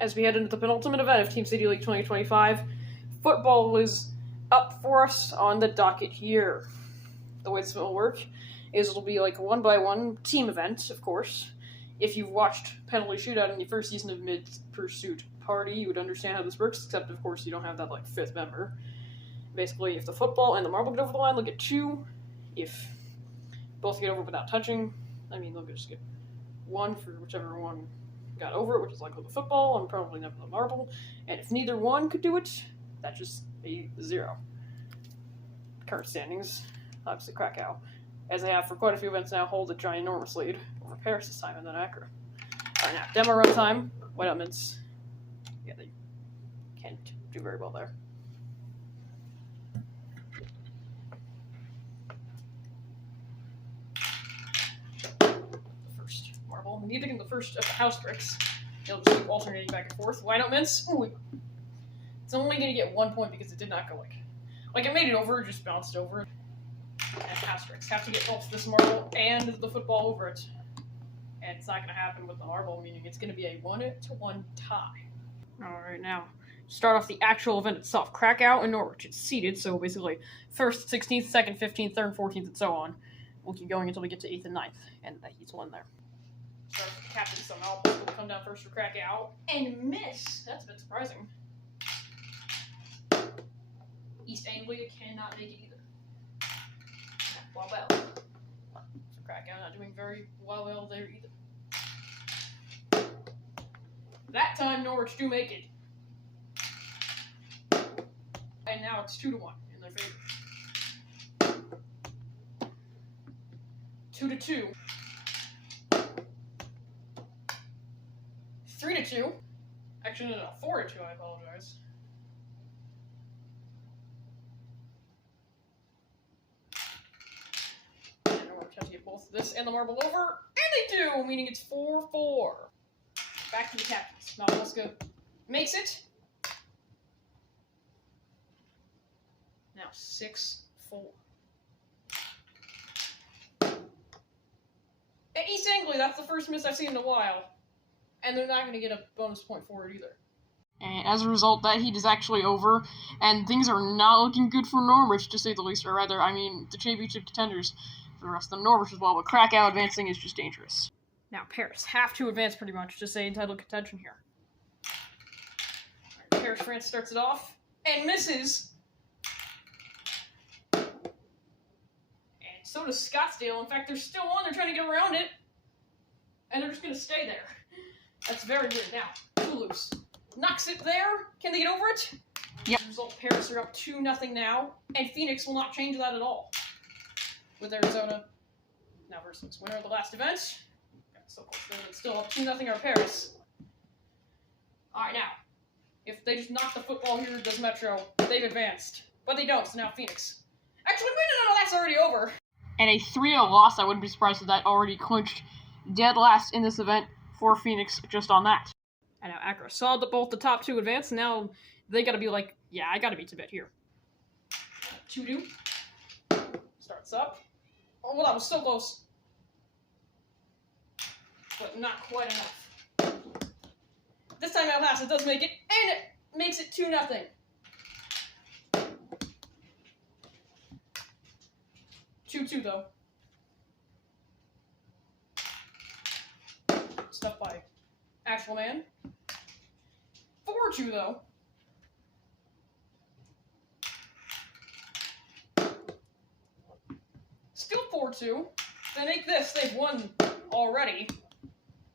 as we head into the penultimate event of Team City League 2025. Football is up for us on the docket here. The way this will work is it'll be like a one-by-one team event, of course. If you've watched Penalty Shootout in the first season of Mid-Pursuit Party, you would understand how this works, except, of course, you don't have that, like, fifth member. Basically, if the football and the marble get over the line, they'll get 2. If both get over without touching, they'll just get 1 for whichever one got over it, which is likely the football and probably never the marble. And if neither one could do it, that's just a 0. Current standings, obviously Krakow, as they have for quite a few events now, hold a ginormous lead over Paris this time and then Accra. Alright, now, demo run time. White Elements, yeah, they can't do very well there. Marble. Neither can the first of the house bricks. It'll just keep alternating back and forth. White Elements. Ooh. It's only going to get 1 point because it did not go like it made it over, just bounced over. And house bricks have to get both this marble and the football over it. And it's not going to happen with the marble, meaning it's going to be a 1-1 tie. Alright, now, start off the actual event itself. Krakow and Norwich. It's seeded, so basically 1st, 16th, 2nd, 15th, 3rd, 14th, and so on. We'll keep going until we get to 8th and 9th, and he's 1 there. Start with the captain somehow. Will come down first for Krakow and miss. That's a bit surprising. East Anglia cannot make it either. Well. So Krakow not doing very well there either. That time Norwich do make it. And now it's 2-1 in their favor. 2-2. 3-2. Actually, no, 4-2, I apologize. And Norwich have to get both this and the marble over, and they do, meaning it's 4-4. Back to the captains. Malmoska makes it. Now 6-4. At East Anglia, that's the first miss I've seen in a while. And they're not going to get a bonus point for it either. And as a result, that heat is actually over, and things are not looking good for Norwich, to say the least, or rather, the championship contenders for the rest of them. Norwich as well, but Krakow advancing is just dangerous. Now, Paris have to advance pretty much to stay in title contention here. Right, Paris, France starts it off, and misses. And so does Scottsdale. In fact, they're still on, they're trying to get around it, and they're just going to stay there. That's very weird. Now, Toulouse knocks it there. Can they get over it? Yep. As a result, Paris are up 2-0 now, and Phoenix will not change that at all. With Arizona now versus winner of the last event. So close there, but still up 2-0 are Paris. Alright, now, if they just knock the football here, does Metro, they've advanced. But they don't, so now Phoenix. Actually, no, that's already over. And a 3-0 loss, I wouldn't be surprised if that already clinched dead last in this event for Phoenix just on that. And now Accra saw both the top 2 advance, and now they gotta be like, yeah, I gotta beat Tibet here. 2-2. Starts up. Oh, well, that was so close. But not quite enough. This time out last, it does make it, and it makes it 2-0. 2-2 though. Stuff by actual man. 4-2 though. Still 4-2. They make this, they've won already.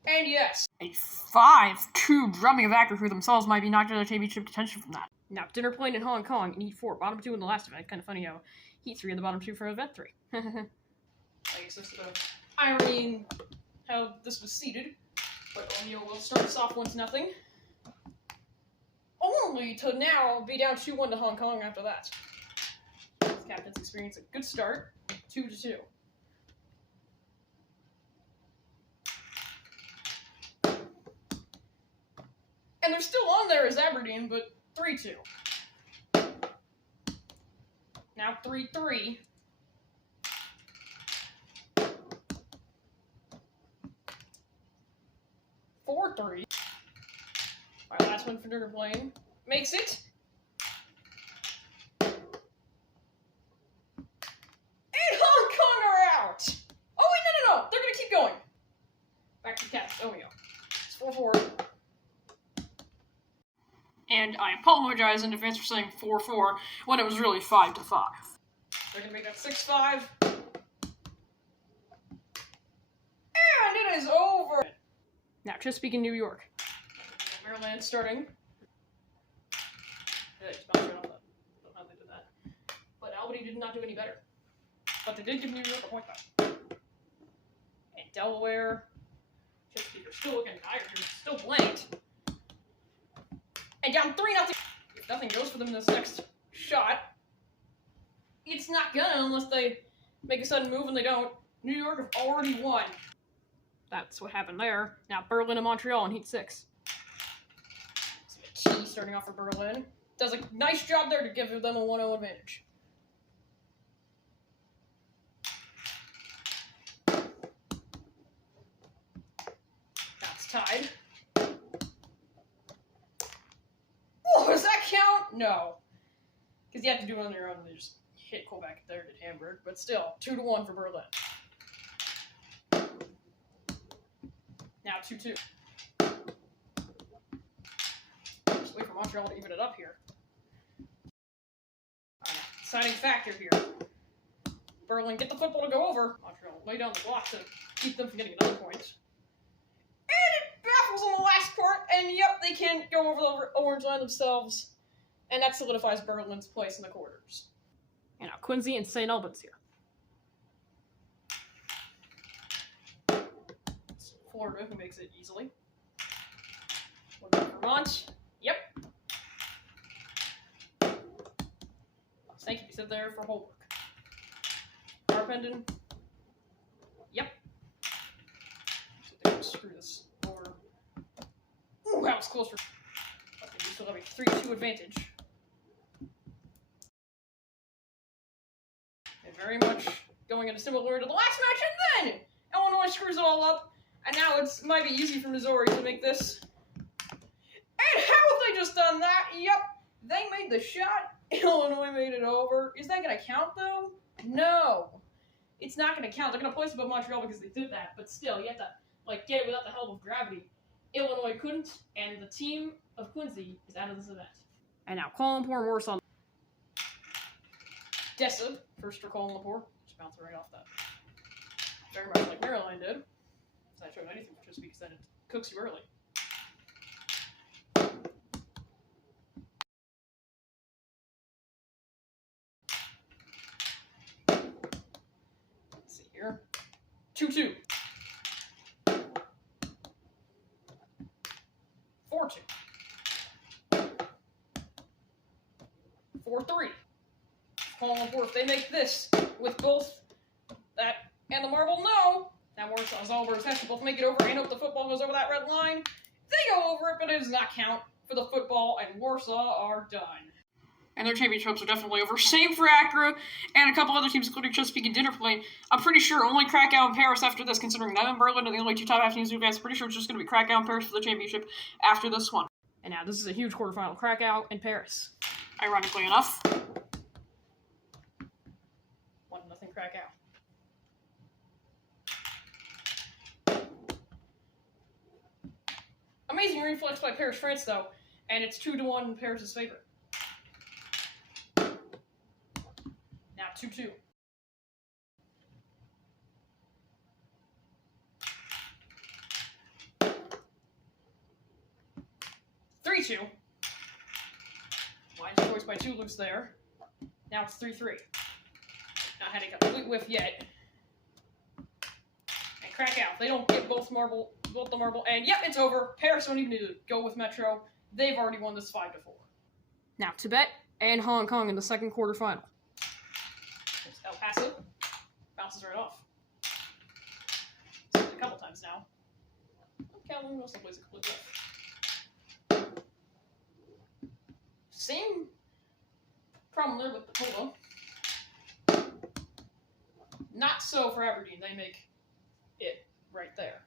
And yes, a 5-2 drumming of Accra, who themselves might be knocked out of championship contention from that. Now, dinner plane in Hong Kong in Heat 4, bottom 2 in the last event. Kind of funny how Heat 3 in the bottom 2 for event 3. I guess that's the irony in how this was seeded. But O'Neill will start us off 1-0. Only to now be down 2-1 to Hong Kong after that. The captains experience a good start, 2-2. And they're still on there as Aberdeen, but 3-2. Now 3-3. 4-3. Alright, last one for Dinnerplane. Makes it. And Hong Kong are out! Oh wait, no. They're gonna keep going. Back to the Cats. There we go. It's 4-4. And I apologize in advance for saying 4-4 when it was really 5-5. They're gonna make that 6-5. And it is over! Now, Chesapeake and New York. Maryland starting. Yeah, just bounced right off that. Don't know how they did that. But Albany did not do any better. But they did give New York a point back. And Delaware. Chesapeake are still looking dire. They're still blanked. And down 3-0. If nothing goes for them in this next shot, it's not gonna unless they make a sudden move, and they don't. New York have already won. That's what happened there. Now Berlin and Montreal in Heat 6. So a T starting off for Berlin. Does a nice job there to give them a 1-0 advantage. That's tied. Oh, does that count? No. Because you have to do it on your own and they just hit Quebec there at Hamburg. But still, 2-1 for Berlin. Now 2-2. Just wait for Montreal to even it up here. Deciding factor here. Berlin, get the football to go over. Montreal, lay down the block to keep them from getting another point. And it baffles on the last part, and yep, they can go over the orange line themselves. And that solidifies Berlin's place in the quarters. And now Quincy and St. Albans here. It's Florida, who makes it easily. What about Vermont? Yep. Thank you, sit there for homework. Harpenden. Yep. So they can screw this over. Ooh, that was close for. Okay, we still have a 3-2 advantage. And very much going in a similar order to the last match, and then Illinois screws it all up, and now it might be easy for Missouri to make this. And how have they just done that? Yep, they made the shot. Illinois made it over. Is that going to count, though? No. It's not going to count. They're going to place above Montreal because they did that, but still, you have to get it without the help of gravity. Illinois couldn't, and the team of Quincy is out of this event. And now Kuala Lumpur and Warsaw. Dessa, first for Kuala Lumpur. Just bounced right off that. Very much like Maryland did. It's not showing anything just because then it cooks you early. Let's see here. 2-2. 4-2. 4-3. Kuala Lumpur, if they make this with both that and the marble, no. Now Warsaw's Allbirds have to both make it over and hope the football goes over that red line. They go over it, but it does not count for the football, and Warsaw are done. And their championship hopes are definitely over. Same for Accra and a couple other teams, including Chesapeake and Dinnerplane. I'm pretty sure only Krakow and Paris after this, considering them and Berlin are the only two top half teams in advance. Pretty sure it's just going to be Krakow and Paris for the championship after this one. And now this is a huge quarterfinal. Krakow and Paris. Ironically enough. 1-0 Krakow. Amazing reflex by Paris, France, though, and it's 2-1 in Paris' favor. Now 2-2. Lions choice by Toulouse there. Now it's 3-3. Not had a complete whiff yet. And Krakow, they don't get both the marble, and yep, it's over. Paris don't even need to go with Metro. They've already won this 5-4. Now Tibet and Hong Kong in the second quarterfinal. There's El Paso. Bounces right off. It's a couple times now. Kowloon also plays a complete whiff. Same problem there with the polo. Not so for Aberdeen. They make it right there.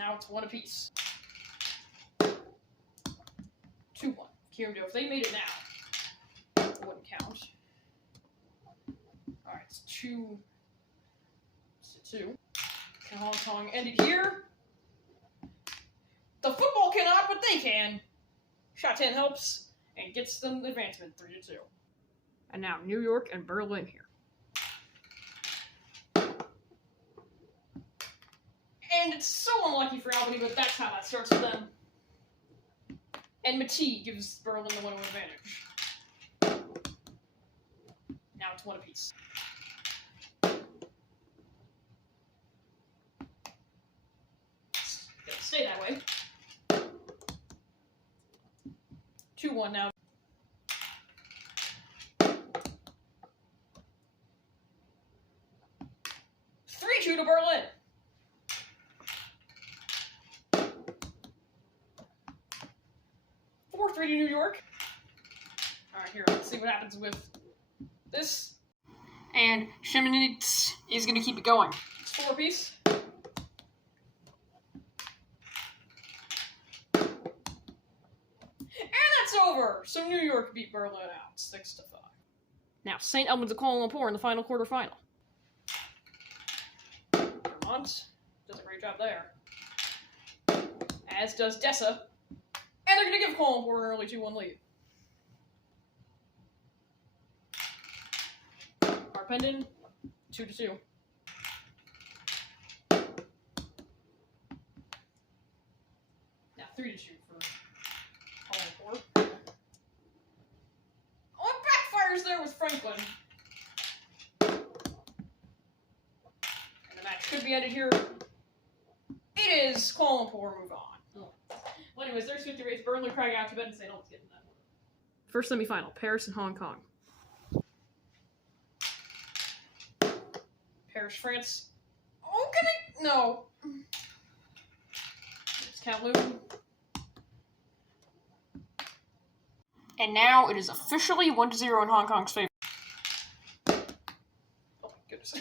Now it's 1 apiece. 2-1. Kirito, if they made it now, it wouldn't count. Alright, it's 2-2. Can Hong Kong end it here? The football cannot, but they can. Shot 10 helps and gets them advancement 3-2. And now New York and Berlin here. And it's so unlucky for Albany, but that's how that starts for them. And Matee gives Berlin the 1-0 advantage. Now it's 1 apiece. It's gonna stay that way. 2-1 now. 3-2 to Berlin. 4-3 to New York. Alright, here, let's see what happens with this. And Sheminitz is going to keep it going. It's 4 apiece. And that's over! So New York beat Berlin out, 6-5. Now, St. Albans of Kuala Lumpur in the final quarterfinal. Vermont does a great job there. As does Dessa. And they're going to give Kuala Lumpur an early 2-1 lead. Harpenden, 2-2. Now 3-2 for Kuala Lumpur. Oh, it backfires there with Franklin. And the match could be ended here. It is. Kuala Lumpur move on. Well, anyways, there's 50 race. Berlin, Prague out to bed and St. Albans getting that. First semifinal, Paris and Hong Kong. Paris, France. Oh, can I? No. It's Kowloon. And now it is officially 1-0 in Hong Kong's favor. Oh my goodness.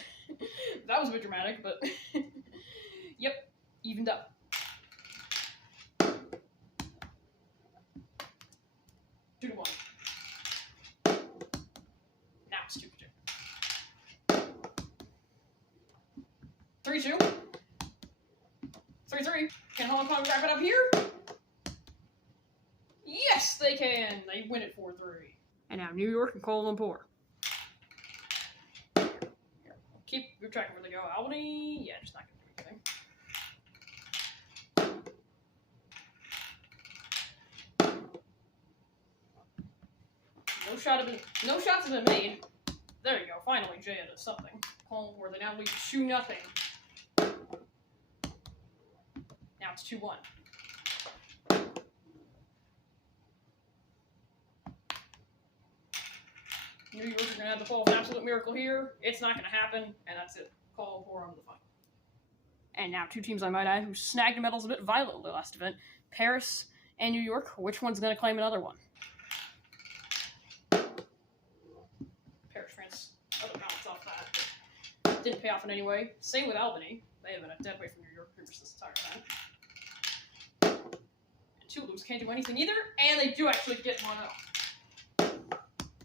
That was a bit dramatic, but yep, evened up. Two to 1. Now it's 2-2. 3-2. 3-3. Can Hong Kong wrap it up here? Yes, they can. They win it 4-3. And now New York and Kuala Lumpur. Here, keep track of where they go. Albany, yeah, just not gonna do anything. No shots have been made. There you go. Finally, Jaya does something. Kuala Lumpur, they now lead 2-0. Now it's 2-1. New York are gonna have to pull an absolute miracle here. It's not gonna happen, and that's it. Kuala Lumpur on to the final. And now 2 teams, I might add, who snagged medals a bit violently last event: Paris and New York. Which one's gonna claim another one? Didn't pay off in any way. Same with Albany. They have been a dead weight from New York pretty much this entire time. And Toulouse can't do anything either, and they do actually get 1-0.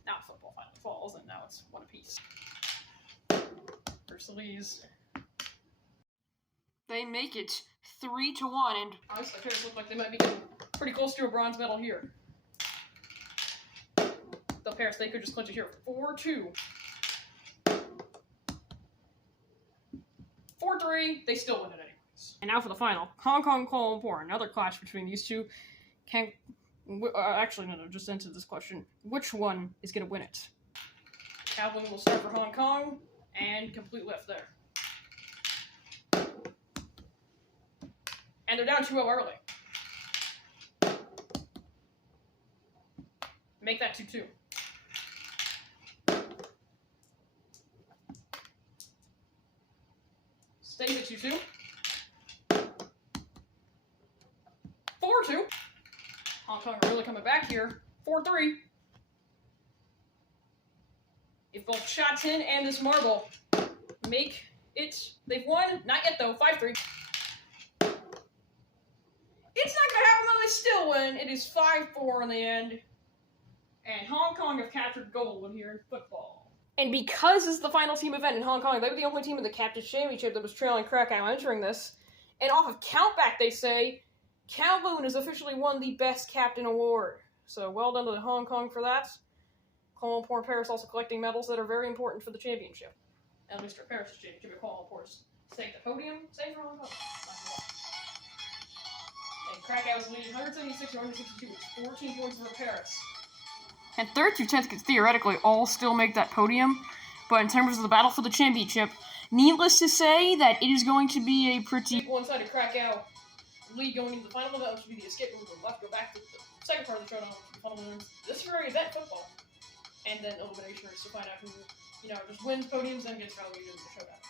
Now football finally falls, and now it's 1 apiece. Versailles. They make it 3-1, and honestly, Paris look like they might be getting pretty close to a bronze medal here. The Paris, they could just clinch it here. 4-2. 4-3, they still win it anyways. And now for the final, Hong Kong, Kuala Lumpur, another clash between these two. Actually, no, just answer this question. Which one is going to win it? Kowloon will start for Hong Kong, and complete left there. And they're down 2-0 early. Make that 2-2. Stays at 2-2. 4-2. Hong Kong are really coming back here. 4-3. If both shots in and this marble make it, they've won. Not yet though. 5-3. It's not going to happen though, they still win. It is 5-4 in the end. And Hong Kong have captured gold here in football. And because this is the final team event in Hong Kong, they were the only team in the Captain's Championship that was trailing Krakow entering this. And off of countback, they say, Kowloon has officially won the Best Captain Award. So well done to Hong Kong for that. Kuala Lumpur and Paris also collecting medals that are very important for the championship. At least for Paris' championship, and Kuala Lumpur's take the podium. Same for Hong Kong. And Krakow is leading 176-162 with 14 points for Paris. And third through 10th could theoretically all still make that podium, but in terms of the battle for the championship, needless to say that it is going to be a pretty one-sided Krakow lead going into the final event, which would be the escape room. We'll have to go back to the second part of the showdown, the final winners. This very event, football. And then elimination race to find out who, just wins podiums and gets relegated in the showdown.